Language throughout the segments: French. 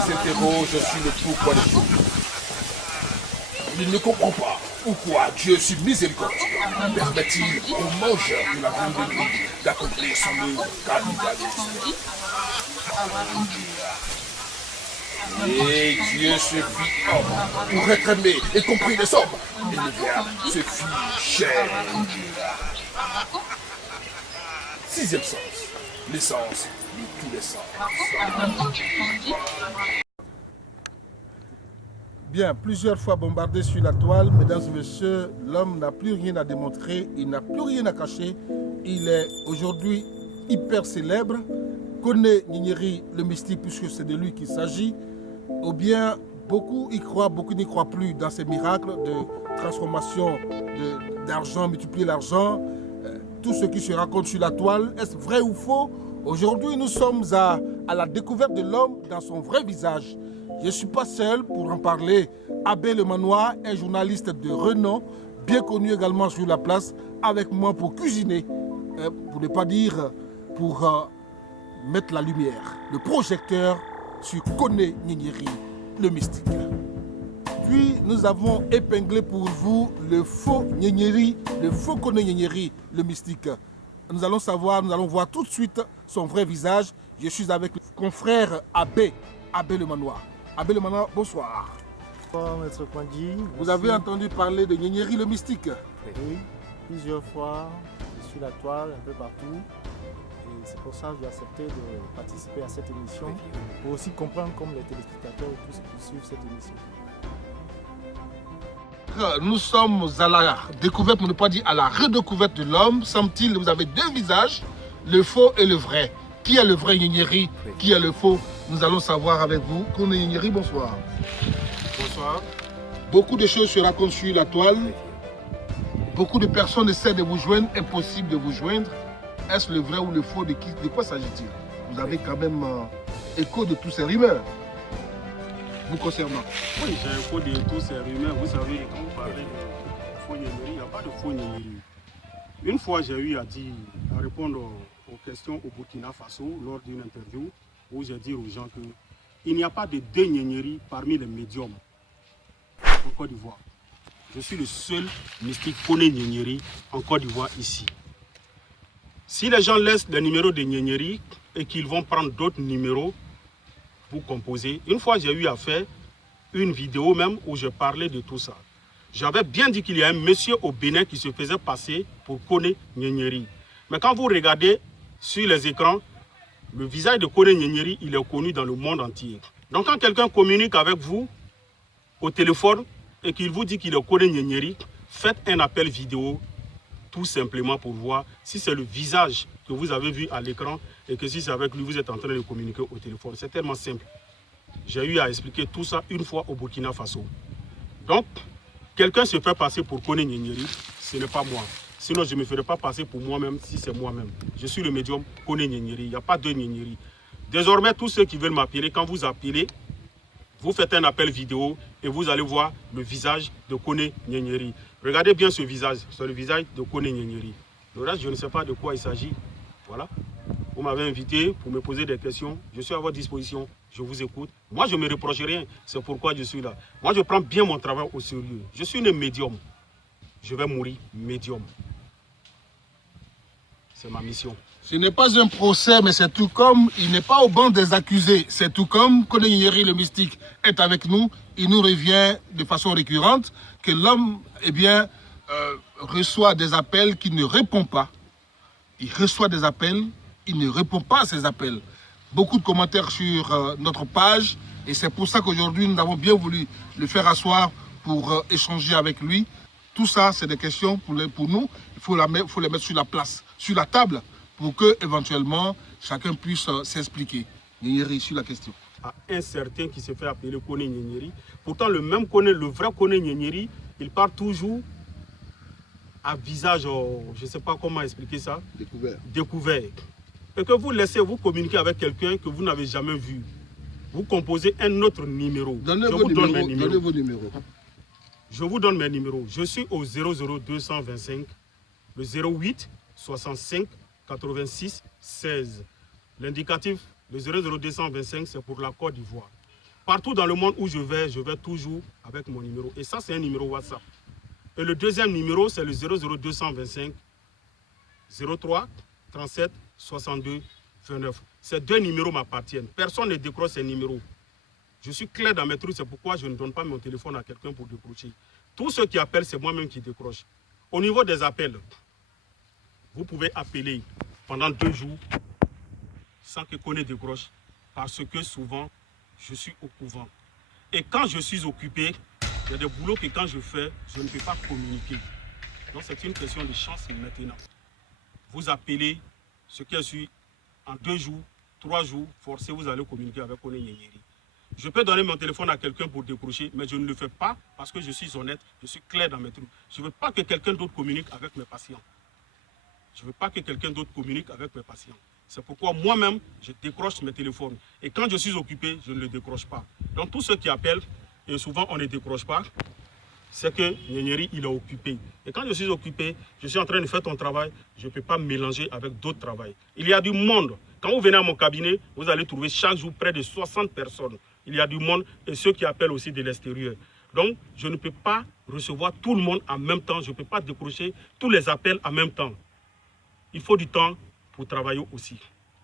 s'interroge sur le pourquoi des choses. Il ne comprend pas pourquoi Dieu est miséricordieux. Permet-il aux mangeurs de la viande de lui d'accomplir son œuvre capitaliste. Et Dieu se fit homme pour être aimé et compris les hommes. Et le Verbe se fit chair. Sixième sens, l'essence de tous les sens. Bien, plusieurs fois bombardé sur la toile, mesdames et messieurs, l'homme n'a plus rien à démontrer, il n'a plus rien à cacher. Il est aujourd'hui hyper célèbre, connaît Gnénéry le mystique puisque c'est de lui qu'il s'agit. Ou bien, beaucoup y croient, beaucoup n'y croient plus dans ces miracles de transformation d'argent, multiplier l'argent. Tout ce qui se raconte sur la toile, est-ce vrai ou faux? Aujourd'hui, nous sommes à la découverte de l'homme dans son vrai visage. Je ne suis pas seul pour en parler. Abbé Le Manoir, un journaliste de renom, bien connu également sur la place, avec moi pour cuisiner, pour ne pas dire pour mettre la lumière, le projecteur sur Koné Gnénéry, le mystique. Puis nous avons épinglé pour vous le faux Gnénéry, le faux Koné Gnénéry, le mystique. Nous allons savoir, nous allons voir tout de suite son vrai visage. Je suis avec le confrère Abbé Le Manoir. Abbé Le Manoir, bonsoir. Bonsoir, Maître Kwandji. Vous avez entendu parler de Gnénéry le mystique? Oui, plusieurs fois, sur la toile, un peu partout. Et c'est pour ça que j'ai accepté de participer à cette émission, pour aussi comprendre comme les téléspectateurs et tous ceux qui suivent cette émission. Nous sommes à la découverte, pour ne pas dire à la redécouverte de l'homme. Semble-t-il, vous avez deux visages, le faux et le vrai. Qui est le vrai Gnénéry? Qui est le faux? Nous allons savoir avec vous. Koné Gnénéry, bonsoir. Bonsoir. Beaucoup de choses se racontent sur la toile. Beaucoup de personnes essaient de vous joindre, impossible de vous joindre. Est-ce le vrai ou le faux? De quoi s'agit-il? Vous avez quand même écho de tous ces rumeurs vous concernant. Oui, j'ai écho de tous ces rumeurs. Vous savez, quand vous parlez de faux Gnénéry, il n'y a pas de faux Gnénéry. Une fois, j'ai eu à répondre aux questions au Burkina Faso lors d'une interview où j'ai dit aux gens qu'il n'y a pas de deux Gnénéry parmi les médiums en Côte d'Ivoire. Je suis le seul mystique Koné Gnénéry en Côte d'Ivoire ici. Si les gens laissent les numéros de Gnénéry et qu'ils vont prendre d'autres numéros pour composer, une fois j'ai eu à faire une vidéo même où je parlais de tout ça. J'avais bien dit qu'il y a un monsieur au Bénin qui se faisait passer pour Koné Gnénéry. Mais quand vous regardez sur les écrans, le visage de Koné Gnénéry, il est connu dans le monde entier. Donc quand quelqu'un communique avec vous au téléphone et qu'il vous dit qu'il est Koné Gnénéry, faites un appel vidéo tout simplement pour voir si c'est le visage que vous avez vu à l'écran et que si c'est avec lui, vous êtes en train de communiquer au téléphone. C'est tellement simple. J'ai eu à expliquer tout ça une fois au Burkina Faso. Donc, quelqu'un se fait passer pour Koné Gnénéry, ce n'est pas moi. Sinon, je ne me ferai pas passer pour moi-même si c'est moi-même. Je suis le médium Koné Gnénéry. Il n'y a pas de Gnénéry. Désormais, tous ceux qui veulent m'appeler, quand vous appelez, vous faites un appel vidéo et vous allez voir le visage de Koné Gnénéry. Regardez bien ce visage, c'est le visage de Koné Gnénéry. Le reste, je ne sais pas de quoi il s'agit. Voilà. Vous m'avez invité pour me poser des questions. Je suis à votre disposition. Je vous écoute. Moi, je ne me reproche rien. C'est pourquoi je suis là. Moi, je prends bien mon travail au sérieux. Je suis un médium. Je vais mourir médium. C'est ma mission. Ce n'est pas un procès, mais c'est tout comme, il n'est pas au banc des accusés. C'est tout comme Koné Gnénéry le mystique est avec nous. Il nous revient de façon récurrente que l'homme, eh bien, reçoit des appels qu'il ne répond pas. Il reçoit des appels, il ne répond pas à ces appels. Beaucoup de commentaires sur notre page et c'est pour ça qu'aujourd'hui nous avons bien voulu le faire asseoir pour échanger avec lui. Tout ça, c'est des questions pour nous. Il faut les mettre sur la place, sur la table, pour que éventuellement chacun puisse s'expliquer. Gnénéry, sur la question. À un certain qui se fait appeler Koné Gnénéry. Pourtant, le même Koné, le vrai Koné Gnénéry, il part toujours à visage, je ne sais pas comment expliquer ça, découvert. et que vous laissez vous communiquer avec quelqu'un que vous n'avez jamais vu, vous composez un autre numéro. Donnez vos numéros. Je vous donne mes numéros. Je suis au 00225, le 08 65 86 16. L'indicatif, le 00225, c'est pour la Côte d'Ivoire. Partout dans le monde où je vais toujours avec mon numéro. Et ça, c'est un numéro WhatsApp. Et le deuxième numéro, c'est le 00225 03 37 62 29. Ces deux numéros m'appartiennent. Personne ne décroche ces numéros. Je suis clair dans mes trucs, c'est pourquoi je ne donne pas mon téléphone à quelqu'un pour décrocher. Tous ceux qui appellent, c'est moi-même qui décroche. Au niveau des appels, vous pouvez appeler pendant 2 jours sans que qu'on décroche, parce que souvent, je suis au couvent. Et quand je suis occupé, il y a des boulots que quand je fais, je ne peux pas communiquer. Donc c'est une question de chance maintenant. Vous appelez, ce qui est sûr, en 2 jours, 3 jours, forcé, vous allez communiquer avec Kone Nyengeri. Je peux donner mon téléphone à quelqu'un pour décrocher, mais je ne le fais pas parce que je suis honnête, je suis clair dans mes trucs. Je ne veux pas que quelqu'un d'autre communique avec mes patients. Je ne veux pas que quelqu'un d'autre communique avec mes patients. C'est pourquoi moi-même, je décroche mes téléphones. Et quand je suis occupé, je ne le décroche pas. Donc tous ceux qui appellent, et souvent on ne décroche pas, c'est que Nyengeri, il est occupé. Et quand je suis occupé, je suis en train de faire ton travail, je ne peux pas mélanger avec d'autres travails. Il y a du monde. Quand vous venez à mon cabinet, vous allez trouver chaque jour près de 60 personnes. Il y a du monde et ceux qui appellent aussi de l'extérieur. Donc, je ne peux pas recevoir tout le monde en même temps. Je ne peux pas décrocher tous les appels en même temps. Il faut du temps pour travailler aussi.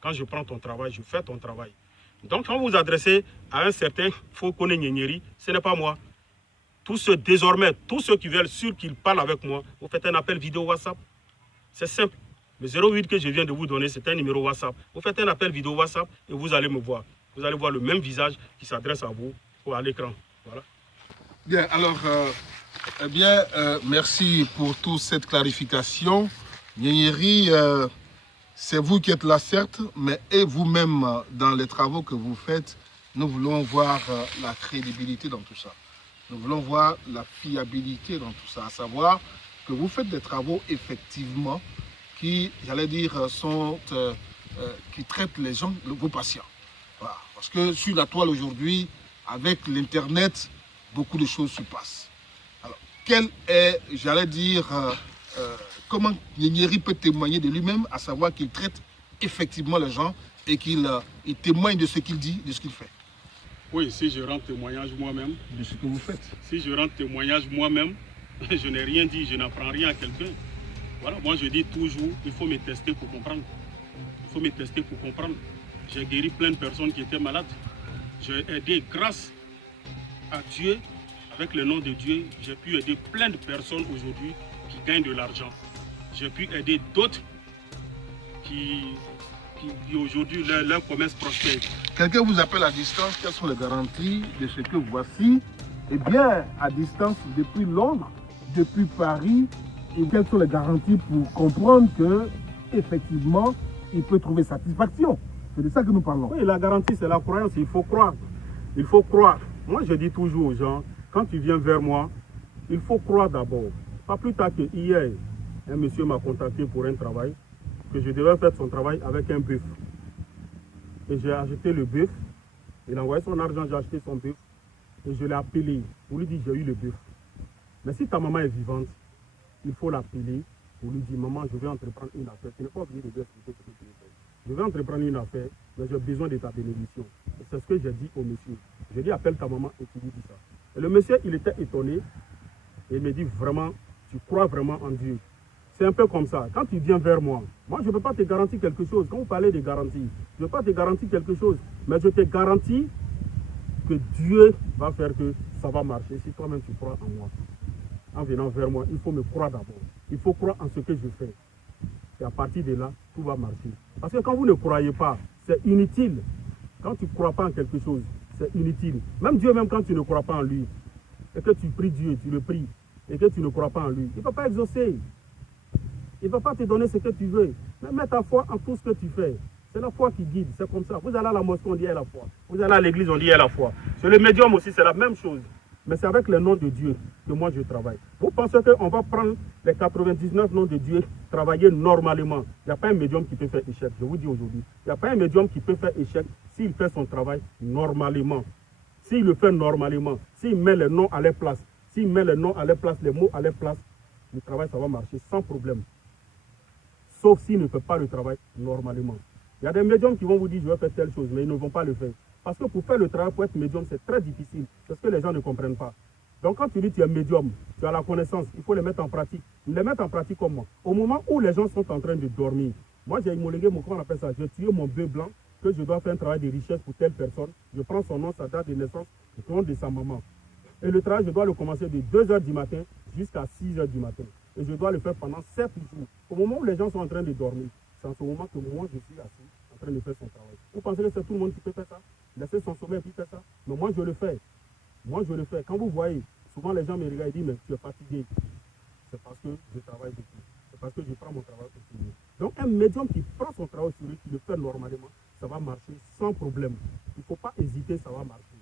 Quand je prends ton travail, je fais ton travail. Donc, quand vous vous adressez à un certain Kone Nyengeri, ce n'est pas moi. Tous ceux qui veulent sûr qu'ils parlent avec moi, vous faites un appel vidéo WhatsApp. C'est simple. Le 08 que je viens de vous donner, c'est un numéro WhatsApp. Vous faites un appel vidéo WhatsApp et vous allez me voir. Vous allez voir le même visage qui s'adresse à vous ou à l'écran. Voilà. Bien, alors, merci pour toute cette clarification. Nyengeri, c'est vous qui êtes là, certes, mais et vous-même, dans les travaux que vous faites, nous voulons voir la crédibilité dans tout ça. Nous voulons voir la fiabilité dans tout ça, à savoir que vous faites des travaux effectivement qui, j'allais dire, qui traitent les gens, vos patients. Voilà. Parce que sur la toile aujourd'hui, avec l'Internet, beaucoup de choses se passent. Alors, quel est, j'allais dire, comment Nyengeri peut témoigner de lui-même, à savoir qu'il traite effectivement les gens et qu'il témoigne de ce qu'il dit, de ce qu'il fait. Oui, si je rends témoignage moi-même. De ce que vous faites. Si je rends témoignage moi-même, je n'ai rien dit, je n'apprends rien à quelqu'un. Voilà, moi je dis toujours, il faut me tester pour comprendre. Il faut me tester pour comprendre. J'ai guéri plein de personnes qui étaient malades. J'ai aidé grâce à Dieu, avec le nom de Dieu, j'ai pu aider plein de personnes aujourd'hui qui gagnent de l'argent. J'ai pu aider d'autres qui aujourd'hui leur commerce prospère. Quelqu'un vous appelle à distance, quelles sont les garanties de ce que voici? Eh bien, à distance depuis Londres, depuis Paris, et quelles sont les garanties pour comprendre que effectivement, il peut trouver satisfaction? C'est de ça que nous parlons. Oui, la garantie, c'est la croyance, il faut croire. Il faut croire. Moi, je dis toujours aux gens, quand tu viens vers moi, il faut croire d'abord. Pas plus tard que hier, un monsieur m'a contacté pour un travail, que je devais faire son travail avec un bœuf. Et j'ai acheté le bœuf, il a envoyé son argent, j'ai acheté son bœuf, et je l'ai appelé pour lui dire j'ai eu le bœuf. Mais si ta maman est vivante, il faut l'appeler pour lui dire maman, je vais entreprendre une affaire. Tu n'es pas obligé de dire ce que tu veux faire. Je vais entreprendre une affaire, mais j'ai besoin de ta bénédiction. C'est ce que j'ai dit au monsieur. Je dis appelle ta maman et tu lui dis ça. Et le monsieur, il était étonné, et il me dit vraiment, tu crois vraiment en Dieu. C'est un peu comme ça. Quand tu viens vers moi, moi je ne peux pas te garantir quelque chose. Quand vous parlez de garantie, je ne peux pas te garantir quelque chose. Mais je te garantis que Dieu va faire que ça va marcher. Si toi-même tu crois en moi. En venant vers moi, il faut me croire d'abord. Il faut croire en ce que je fais. Et à partir de là, tout va marcher. Parce que quand vous ne croyez pas, c'est inutile. Quand tu ne crois pas en quelque chose, c'est inutile. Même Dieu, même quand tu ne crois pas en lui, et que tu pries Dieu, tu le pries, et que tu ne crois pas en lui, il ne va pas exaucer. Il ne va pas te donner ce que tu veux. Mais mets ta foi en tout ce que tu fais. C'est la foi qui guide, c'est comme ça. Vous allez à la mosquée, on dit à la foi. Vous allez à l'église, on dit à la foi. Sur le médium aussi, c'est la même chose. mais c'est avec les noms de Dieu que moi je travaille. Vous pensez qu'on va prendre les 99 noms de Dieu, travailler normalement? Il n'y a pas un médium qui peut faire échec, je vous dis aujourd'hui. Il n'y a pas un médium qui peut faire échec s'il fait son travail normalement. S'il le fait normalement, s'il met les noms à leur place, s'il met les noms à leur place, les mots à leur place, le travail, ça va marcher sans problème. Sauf s'il ne fait pas le travail normalement. Il y a des médiums qui vont vous dire, je vais faire telle chose, mais ils ne vont pas le faire. Parce que pour faire le travail, pour être médium, c'est très difficile. Parce que les gens ne comprennent pas. Donc quand tu dis que tu es médium, tu as la connaissance, il faut les mettre en pratique. Les mettre en pratique comment? Au moment où les gens sont en train de dormir. Moi, j'ai immolé mon, comment on appelle ça? J'ai tué mon bœuf blanc, que je dois faire un travail de richesse pour telle personne. Je prends son nom, sa date de naissance, le nom de sa maman. Et le travail, je dois le commencer de 2h du matin jusqu'à 6h du matin. Et je dois le faire pendant 7 jours. Au moment où les gens sont en train de dormir, c'est en ce moment que moi, je suis assis, en train de faire son travail. Vous pensez que c'est tout le monde qui peut faire ça? Laisser son sommeil et puis faire ça? Mais moi, je le fais. Moi, je le fais. Quand vous voyez, souvent les gens me regardent et disent, mais tu es fatigué. C'est parce que je travaille beaucoup. C'est parce que je prends mon travail au sérieux. Donc, un médium qui prend son travail au sérieux, qui le fait normalement, ça va marcher sans problème. Il ne faut pas hésiter, ça va marcher.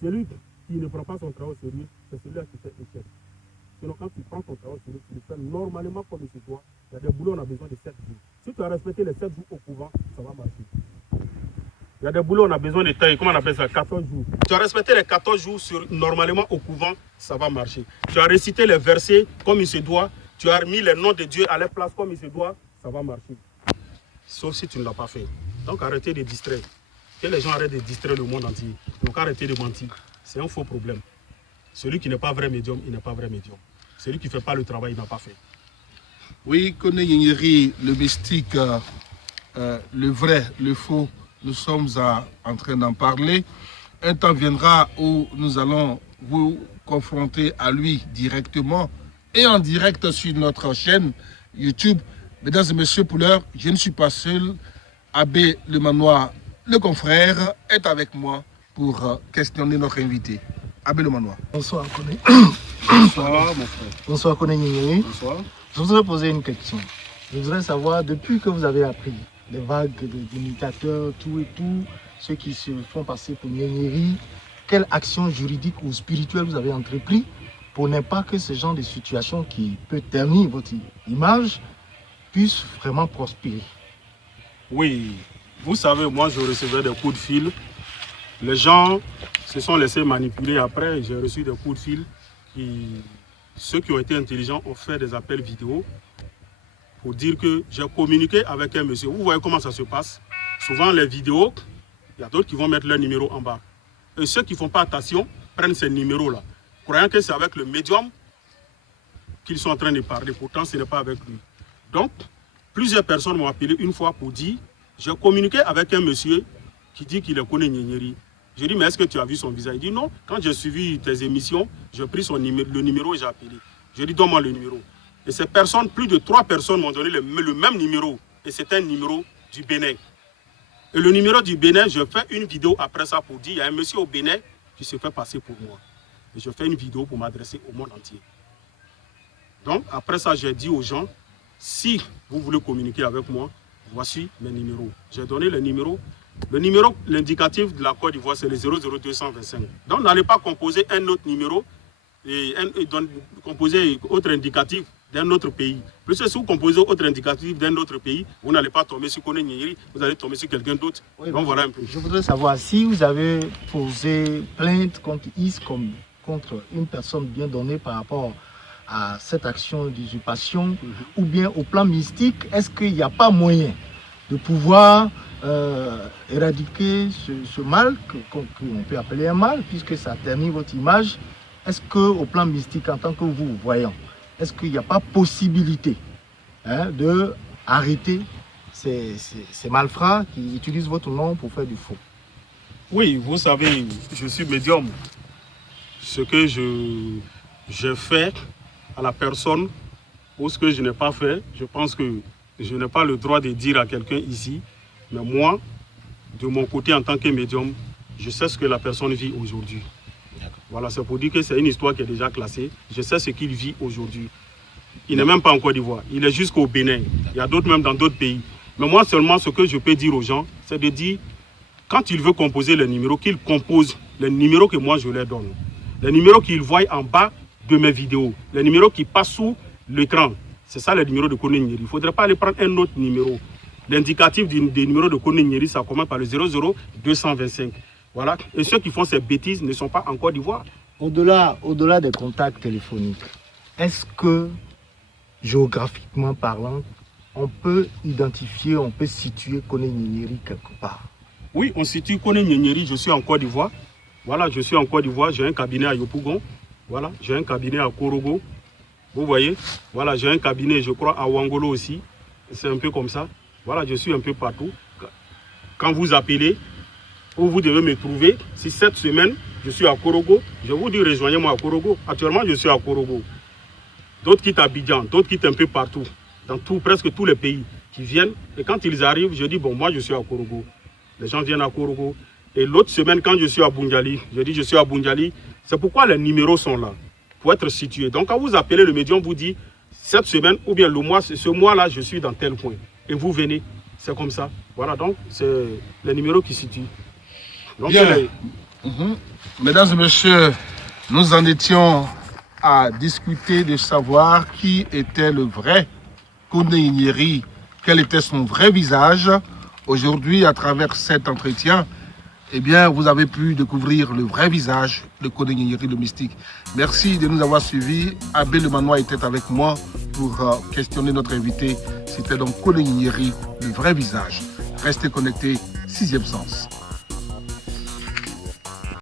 Celui qui ne prend pas son travail au sérieux, c'est celui-là qui fait échec. Sinon, quand tu prends ton travail au sérieux, tu le fais normalement comme il se doit. Il y a des boulots, on a besoin de 7 jours. Si tu as respecté les 7 jours au couvent, ça va marcher. Il y a des boulots, on a besoin de taille, comment on appelle ça, 14 jours. Tu as respecté les 14 jours normalement au couvent, ça va marcher. Tu as récité les versets comme il se doit, tu as mis les noms de Dieu à leur place comme il se doit, ça va marcher. Sauf si tu ne l'as pas fait. Donc arrêtez de distraire. Que les gens arrêtent de distraire le monde entier. Donc arrêtez de mentir. C'est un faux problème. Celui qui n'est pas vrai médium, il n'est pas vrai médium. Celui qui ne fait pas le travail, il n'a pas fait. Oui, Koné Yengiri, le mystique, le vrai, le faux, nous sommes en train d'en parler. Un temps viendra où nous allons vous confronter à lui directement et en direct sur notre chaîne YouTube. Mesdames et messieurs, pour l'heure, je ne suis pas seul. Abbé Le Manoir, le confrère, est avec moi pour questionner notre invité. Abbé Le Manoir. Bonsoir, Koné. Bonsoir, mon frère. Bonsoir, Koné Yengiri. Bonsoir. Je voudrais poser une question. Je voudrais savoir, depuis que vous avez appris les vagues d'imitateurs, tout et tout, ceux qui se font passer pour Yengiri, quelle action juridique ou spirituelle vous avez entrepris pour ne pas que ce genre de situation qui peut ternir votre image puisse vraiment prospérer? Oui, vous savez, moi je recevais des coups de fil. Les gens se sont laissés manipuler. Après, j'ai reçu des coups de fil. Ceux qui ont été intelligents ont fait des appels vidéo pour dire que j'ai communiqué avec un monsieur. Vous voyez comment ça se passe? Souvent, les vidéos, il y a d'autres qui vont mettre leur numéro en bas. Et ceux qui ne font pas attention prennent ces numéros-là, croyant que c'est avec le médium qu'ils sont en train de parler. Pourtant, ce n'est pas avec lui. Donc, plusieurs personnes m'ont appelé une fois pour dire, j'ai communiqué avec un monsieur qui dit qu'il connaît Yengiri. Je dis, mais est-ce que tu as vu son visage? Il dit, non, quand j'ai suivi tes émissions, j'ai pris le numéro et j'ai appelé. Je dis, donne-moi le numéro. Et ces personnes, plus de 3 personnes m'ont donné le même numéro. Et c'est un numéro du Bénin. Et le numéro du Bénin, je fais une vidéo après ça pour dire, il y a un monsieur au Bénin qui se fait passer pour moi. Et je fais une vidéo pour m'adresser au monde entier. Donc, après ça, j'ai dit aux gens, si vous voulez communiquer avec moi, voici mes numéros. J'ai donné le numéro. Le numéro, l'indicatif de la Côte d'Ivoire, c'est le 00225. Donc, n'allez pas composer un autre numéro et composer autre indicatif d'un autre pays. Plus si vous composez autre indicatif d'un autre pays, vous n'allez pas tomber sur Koné Yengiri, vous allez tomber sur quelqu'un d'autre. Oui, donc voilà un peu. Je voudrais savoir si vous avez posé plainte contre IS comme contre une personne bien donnée par rapport à cette action d'usurpation, ou bien au plan mystique, est-ce qu'il n'y a pas moyen de pouvoir éradiquer ce mal, qu'on peut appeler un mal, puisque ça ternit votre image? Est-ce qu'au plan mystique, en tant que vous, voyant, est-ce qu'il n'y a pas possibilité de arrêter ces malfrats qui utilisent votre nom pour faire du faux? Oui, vous savez, je suis médium. Ce que j'ai fait à la personne ou ce que je n'ai pas fait, je pense que je n'ai pas le droit de dire à quelqu'un ici. Mais moi, de mon côté en tant que médium, je sais ce que la personne vit aujourd'hui. Voilà, c'est pour dire que c'est une histoire qui est déjà classée. Je sais ce qu'il vit aujourd'hui. Il n'est même pas en Côte d'Ivoire, il est jusqu'au Bénin. Il y a d'autres même dans d'autres pays. Mais moi seulement, ce que je peux dire aux gens, c'est de dire, quand il veut composer le numéro, qu'il compose les numéros que moi je leur donne. Les numéros qu'ils voient en bas de mes vidéos. Les numéros qui passent sous l'écran. C'est ça le numéro de Kone Nyeri. Il ne faudrait pas aller prendre un autre numéro. L'indicatif des numéros de Kone Nyeri, ça commence par le 00225. Voilà. Et ceux qui font ces bêtises ne sont pas en Côte d'Ivoire. Au-delà des contacts téléphoniques, est-ce que, géographiquement parlant, on peut identifier, on peut situer Kone Nyeri quelque part? Oui, on situe Kone Nyeri. Je suis en Côte d'Ivoire. Voilà, je suis en Côte d'Ivoire. J'ai un cabinet à Yopougon. Voilà, j'ai un cabinet à Korogo. Vous voyez, voilà, j'ai un cabinet, je crois, à Ouangolo aussi. C'est un peu comme ça. Voilà, je suis un peu partout. Quand vous appelez, où vous devez me trouver, si cette semaine, je suis à Korogo, je vous dis, rejoignez-moi à Korogo. Actuellement, je suis à Korogo. D'autres quittent Abidjan, d'autres quittent un peu partout, dans presque tous les pays qui viennent. Et quand ils arrivent, je dis, bon, moi, je suis à Korogo. Les gens viennent à Korogo. Et l'autre semaine, quand je suis à Bundiali, je dis, je suis à Bundiali. C'est pourquoi les numéros sont là, pour être situés. Donc, quand vous appelez, le médium vous dit, cette semaine, ou bien le mois, ce mois-là, je suis dans tel point. Et vous venez, c'est comme ça. Voilà, donc, c'est les numéros qui situent. Donc, bien. Mesdames et messieurs, nous en étions à discuter de savoir qui était le vrai Kone Nyeri, quel était son vrai visage. Aujourd'hui, à travers cet entretien, eh bien, vous avez pu découvrir le vrai visage de Kone Nyeri, le mystique. Merci de nous avoir suivis. Abbé Le Manoir était avec moi pour questionner notre invité. C'était donc Kone Nyeri, le vrai visage. Restez connectés, 6e sens.